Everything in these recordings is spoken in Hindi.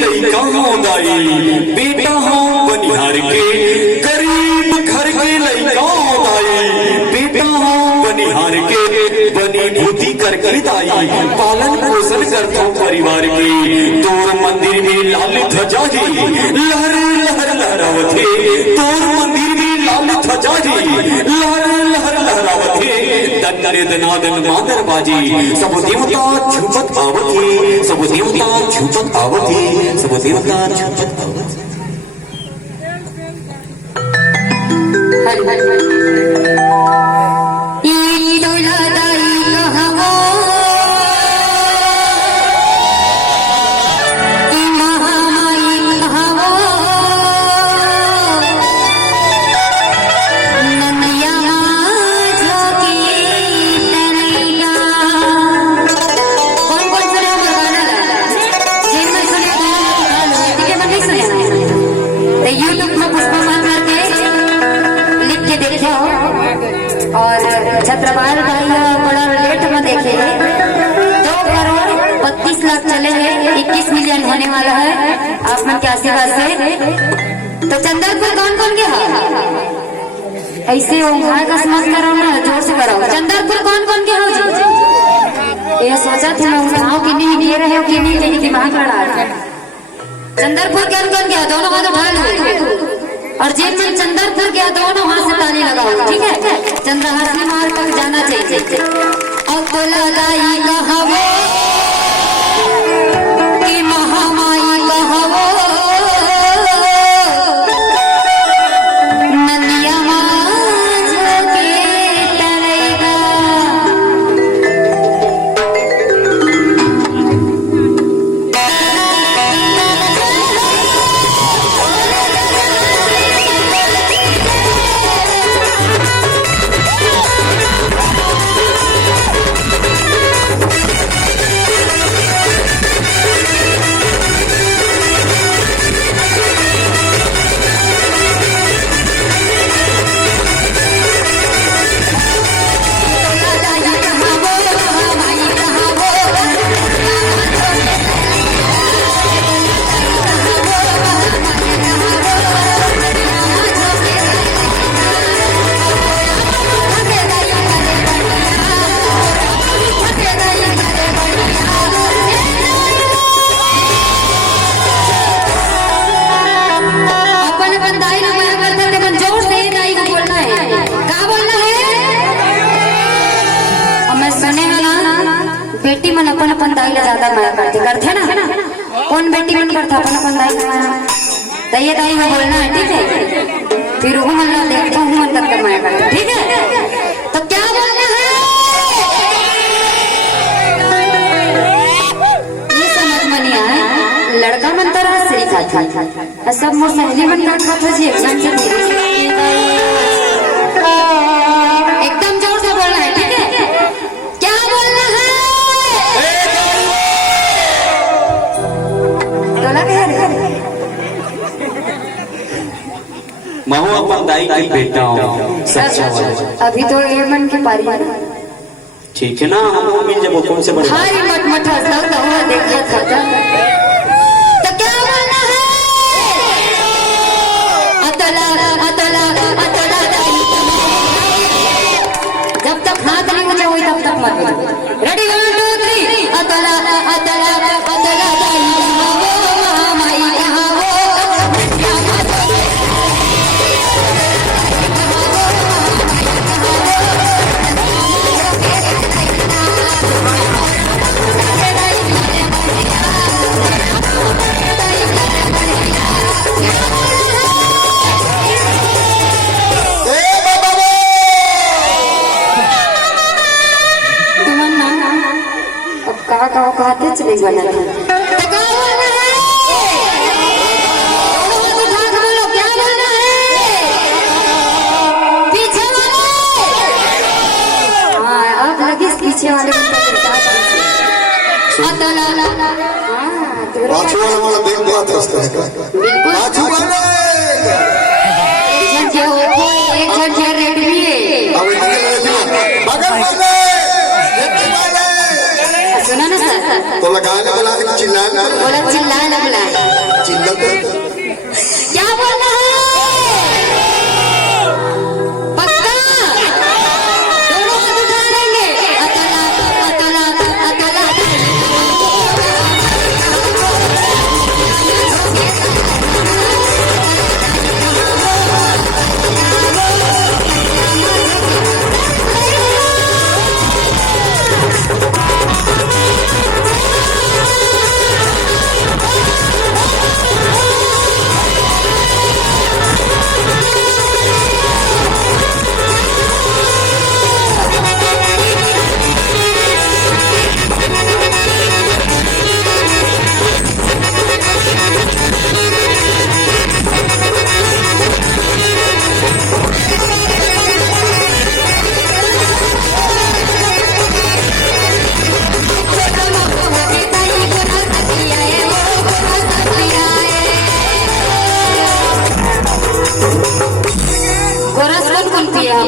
लइका हो दाई, बेटा हो बनिहार के, गरीब घर के लइका हो दाई, बेटा हो बनिहार के, बनी भूति करके दाई, पालन पोषण करता परिवार के। तोर मंदिर में लाल ध्वजा जी लहर लहर लहरावथे, तोर मंदिर में लाल ध्वजा जी लहर लहर लहरावथे। दन्ने दनादन मादर बाजी, सब देवता झुमत आवथे, सब देवता झुमत आवथे, सब देवता झुमत आवथे। हर हर ई दुलादाई कहवो, ई महामाई कहवो, नंदिया झोंकी तनैया। कौन कौन सुने वो गाना? जिन में सुने ठीक है, मैं नहीं सुने तो यूट्यूब में पुष्पा मात्रा के लिख के देखो। और छत्रपाल भाई बड़ा लेट में देखे, 2,32,00,000 चले हैं, 21 मिलियन होने वाला है आप मन के आशीर्वाद से। तो चंदरपुर कौन कौन गया? ऐसे ओंकार का समझ करो ना, जोर से करो। चंदरपुर कौन कौन गया हो जी? ये सोचा था मैं उठाऊं कि नहीं, दे रहे हो कि नहीं, लेकिन दिमाग लड़ा रहा है। चंदरपुर कौन कौन गया? दोनों हाथ उठा लो, और जिन में चंदरपुर गया दोनों हाथ से ताली लगाओ, ठीक है? चंद्रहासी मार्ग तक जाना चाहिए। और दुलादाई कहवो, कि महामाई कहवो, नंदिया माँ झोंके तनैया। बेटी मन अपन अपन दाई ला ज्यादा माया करते ना। कौन बेटी मन करता अपन अपन दाई का माया? दाई दाई में बोलना है, ठीक है? फिर वो मन देखता हूँ मन करके माया करते, ठीक है? तो क्या बोलना है ये समझ में नहीं आया। लड़का मन तो श्री खाता, सब मोर सहेली मन का खाता जी, एकदम जोर से बोलना है, ठीक है? क्या बोलना है? मैं हूँ अपन दाई की बेटा हूँ, सच्चा वाला। अभी तो ये मन की पारी है, ठीक है ना? हम मिल जब कौन से बड़े हारी मत मठा सब तो हुआ देखा था। तो क्या बोलना है? अतला अतला अतला दाई, जब तक हाथ नहीं मुझे हुई तब तक मत बोलो। रेडी 1 2 3 अतला अतला अतला दाई महामाई कहवो, कहते चले बना था। क्या बोलना है? पीछे वाले, हाँ अब लगी पीछे वाले वाला देख बहुत हंसता है। एक झंझे रेडमी सुना ना सर, तो लगाने बुलाने चिल्लाने बोला चिल्लाने बुलाए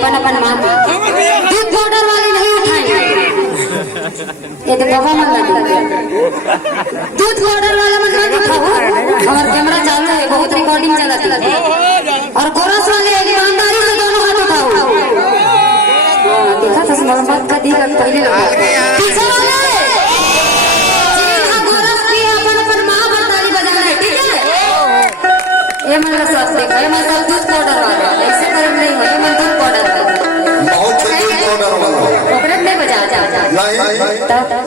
अपन अपन माँ की दूध पाउडर वाले नहीं उठाएंगे। ये तो बाबा मन लगे दूध पाउडर वाला मतलब उठाओ। हमारा कैमरा चालू है, बहुत रिकॉर्डिंग चलाती है। और कोरस वाले ईमानदारी से दोनों हाथ उठाओ। देखा था मोहम्मद का दी पहले पीछे वाले कोरस की अपन अपन माँ ताली बजाना है, ठीक है। ये मेरा साथ देखा, ये मेरा साथ दूध पाउडर वाला ऐसे कर्म नहीं हो, ये मैं दूध पाउडर बहुत से दूध पाउडर वाला पकड़त नहीं बजा जा जा नहीं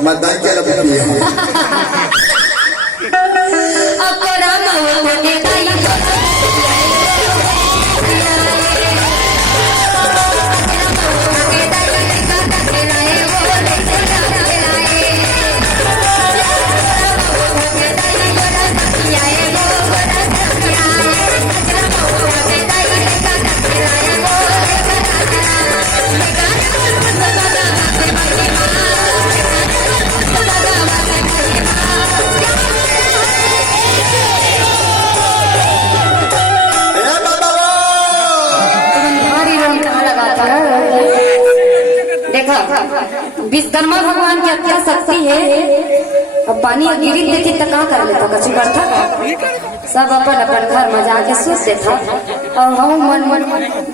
मैं दाई के लगे पिए अब राम हो के दाई विश्वकर्मा भगवान की क्या शक्ति है। अब पानी गिरी देती तो क्या कर लेता, कछु करता। सब अपन अपन घर में जाके सोच देता और हम मन मन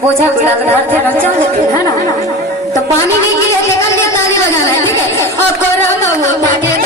बोझा बिड़ा ढालते न चल देते है ना। तो पानी नहीं गिरे तो कर लिया ताली बजाना है, ठीक है। और कोरोना वो पाटे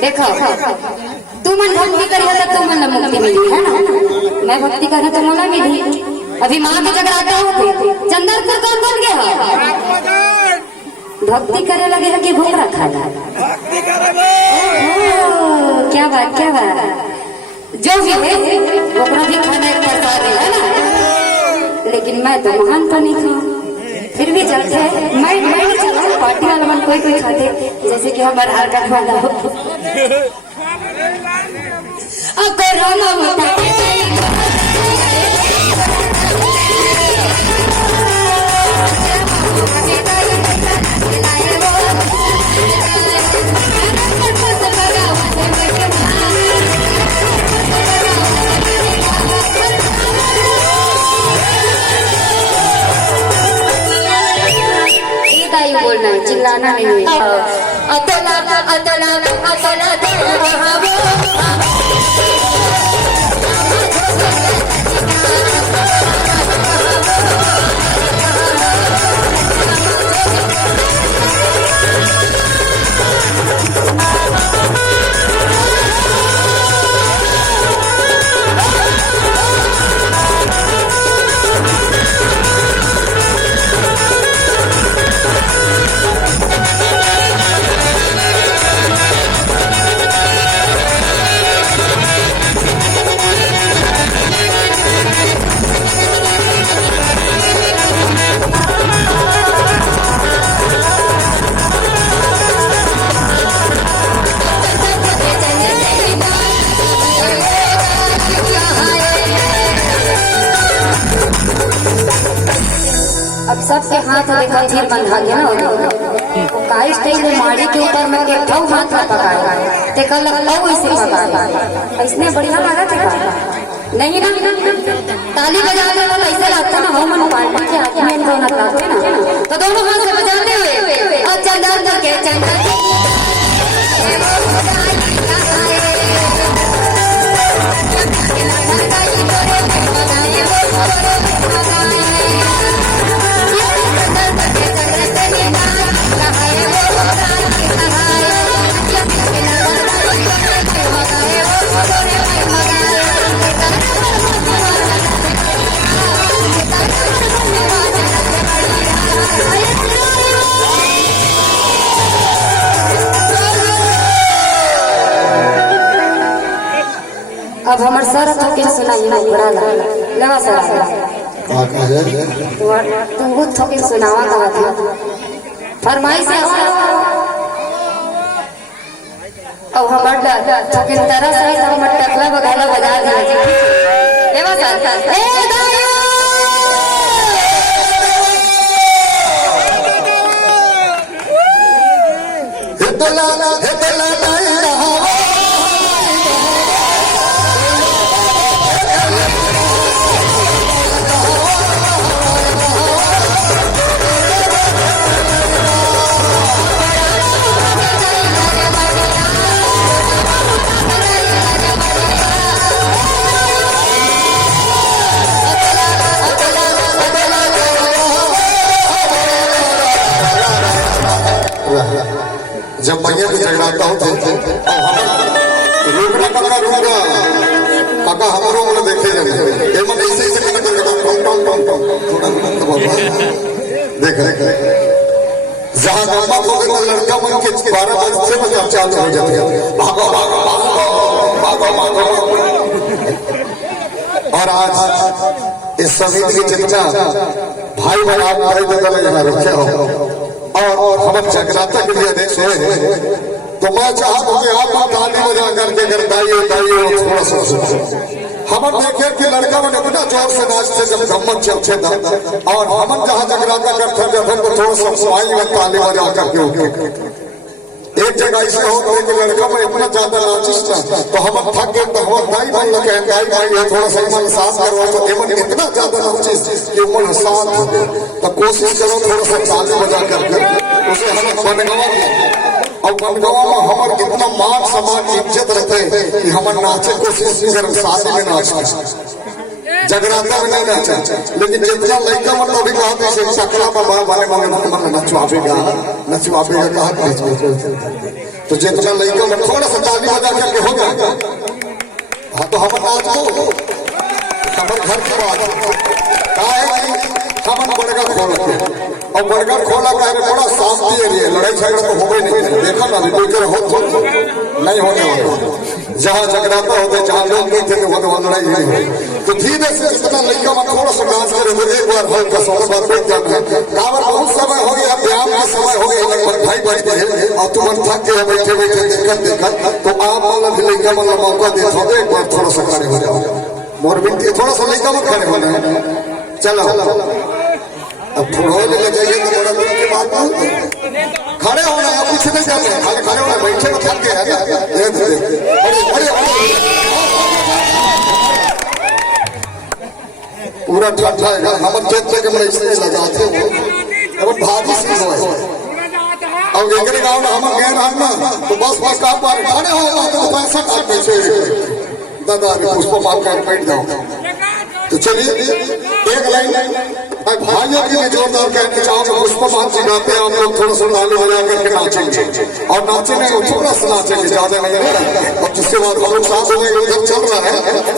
देखो तू मन भक्ति करी तो तू मन मुक्ति मिली है ना। मैं भक्ति कर तो मोला मिली। अभी माँ के जगराता होते चंदनपुर कौन बन गया भक्ति करे लगे है कि भूख रखा था। क्या बात जो भी है भूखना भी खाना एक प्रसाद है ना। लेकिन मैं तो महान तो नहीं खाऊं, फिर भी चलते मैं चला पार्टी वाला मन कोई खाते जैसे कि हमारा हरकत वाला हो। अब कोरोना होता बोलना है, चिल्लाना नहीं है। अतला अतला अतला अब सबके हाथ देखा फिर बंधा गया ना। काइस तेरे माड़ी के ऊपर में के ठौ हाथ पकाया ते कल लगलाओ ऐसे पकाया इसने बढ़िया लगा थे नहीं ना। ताली बजाने वाला ऐसा लगता ना हम मन पार्टी के आगे में रौनक लाते ना। तो दोनों हाथ से बजाते हुए और चंदन करके चंदन अब हमार सर के सुनाई ना बड़ा लेवा सर का कहे तुम थोके सुनावा का था फरमाइश है अब हमारा लेकिन तरह से हमर टकला बगाला बजा दिया जी ए बस ए दाया जब मैया को जगराता हूँ रोकना पड़ना रूंगा काका हमारों को देखे जाए ये मन ऐसे ऐसे करना करना टम टम टम टम थोड़ा देख जहाँ गामा को लड़का मन के 12 बजे में चालू हो जाते हैं भागो भागो भागो भागो और आज इस समिति की चर्चा भाई भाई आप भाई बदल यहाँ रखे हो और हम जगराता के लिए देख रहे हैं तो मैं चाहता हूँ कि आप ताली बजा करके गर्दाइए थोड़ा सा हम देखे कि लड़का मन इतना जोर से नाचते जब गम्मत चलते था और हम जहाँ जगराता करते थे तो थोड़ा सा सवाई में ताली बजा करके एक जगह ऐसा होता है कि लड़का में इतना ज्यादा नाचिस ना तो हम थक गए तो हम दाई भाई लगे हैं दाई भाई थोड़ा सा मन साफ करवा तो एमन इतना ज्यादा नाचिस कि मन साफ हो गया तो कोशिश करो थोड़ा सा ताली बजा करके उसे हम बनगवा और बनगवा में हमार कितना मान सम्मान इज्जत रहते हैं कि हम नाचे कोशिश करें शादी में नाच जगराता में नहीं नाचा लेकिन जितना लड़का मतलब भी कहा था सकला बाबा वाले वाले नचवावेगा कहा तो जितना लड़का में थोड़ा सा ताली बजा करके हो गया हाँ तो हम नाच को हमारे घर की बात कहा है कि हम बड़गर खोल और बर्गर खोला का बड़ा शांति एरिया लड़ाई झगड़ा तो हो ही नहीं देखा ना हो नहीं होने वाला जहाँ जगराता होते जहाँ लोग नहीं थे वहाँ लड़ाई नहीं हुई तो धीरे से इतना लड़का में थोड़ा सा डांस करे तो एक बार हो का 100 बार बैठ जाता है कावर बहुत समय हो गया व्यायाम का समय हो गया लगभग 2:30 बज गए और तुम थक गए बैठे बैठे देखत तो आप वाला भी लड़का मतलब मौका दे दो एक बार थोड़ा सा खड़े हो जाओ मोर बिनती थोड़ा सा लड़का में खड़े होना चलो अब थोड़ा ले जाइए तो बड़ा दूर की बात नहीं खड़े होना है कुछ नहीं करना खाली खड़े होना बैठे में थक गए पूरा ठंडा है हम खेत के ऐसे लगाते हो अब भाभी सी हो और एक गाँव में हम गए ना तो बस का पार खड़े हो तो पैसा काट पैसे दादा पुष्प मार कर बैठ जाओ तो चलिए एक लाइन भाइयों के लिए जोरदार कहना चाहूंगा पुष्प मान जी गाते हैं आप लोग थोड़ा सा ताली बजा करके नाचेंगे और नाचेंगे तो थोड़ा सा नाचेंगे ज्यादा नहीं और जिसके बाद हम लोग साथ हो गए उधर चल रहा है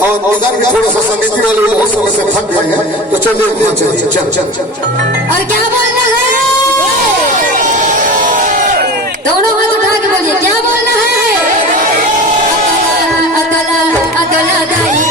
और उधर भी थोड़ा सा समिति वाले बहुत समय से थक गए हैं तो चलिए नाचेंगे चल और क्या बोलना है दोनों हाथ उठा के बोलिए क्या बोलना है अतला अतला दाई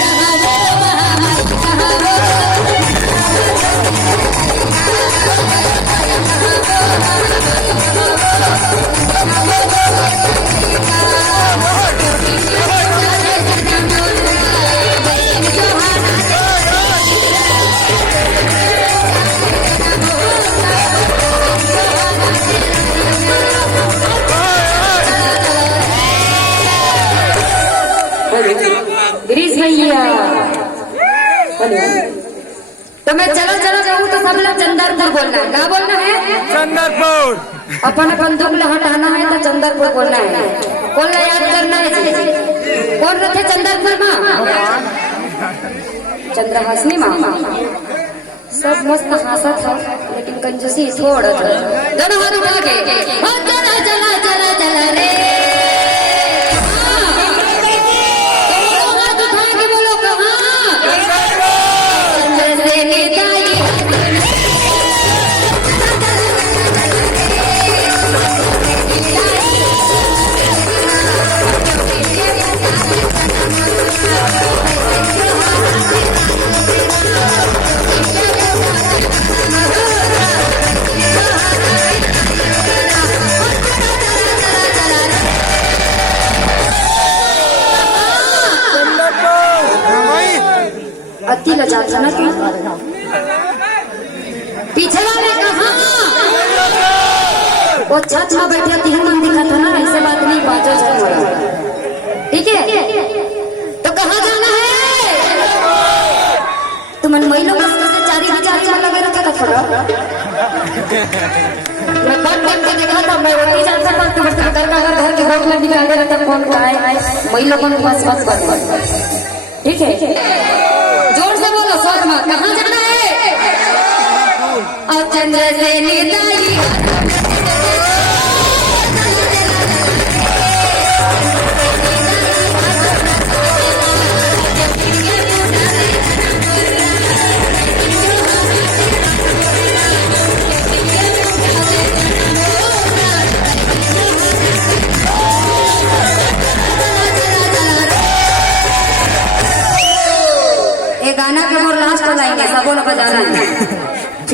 गिरीश भैया तो मैं चलो कहूँ तो सब लोग चंदरपुर बोलना है क्या बोलना है चंदरपुर अपन दुख हटाना है तो चंदरपुर बोलना है बोलना याद करना है कौन रखे चंदरपुर माँ चंद्रहासनी माँ सब मस्त हंसा था लेकिन कंजूसी थोड़ा था दोनों हाथ उठा के चला चला चला चला रे अति लजा था ना कि पीछे वाले कहा वो छत में बैठे तीन मन दिखा था ना, ऐसे बात नहीं, बाजो झगड़ा ठीक है। तो कहाँ जाना है तुमन महिला बस से 4,000 लगे रखा था थोड़ा। मैं बन के देखा था, मैं वही जान सकता हूँ तुम्हारे घर के घर में निकाले रहता कौन का है महिला कौन बस ठीक है। जोर से बोलो स्वर में, कहाँ जाना है? और चंद्र से निदाई गाना के मोर लास्ट लाएंगे सबों ने बजाना है।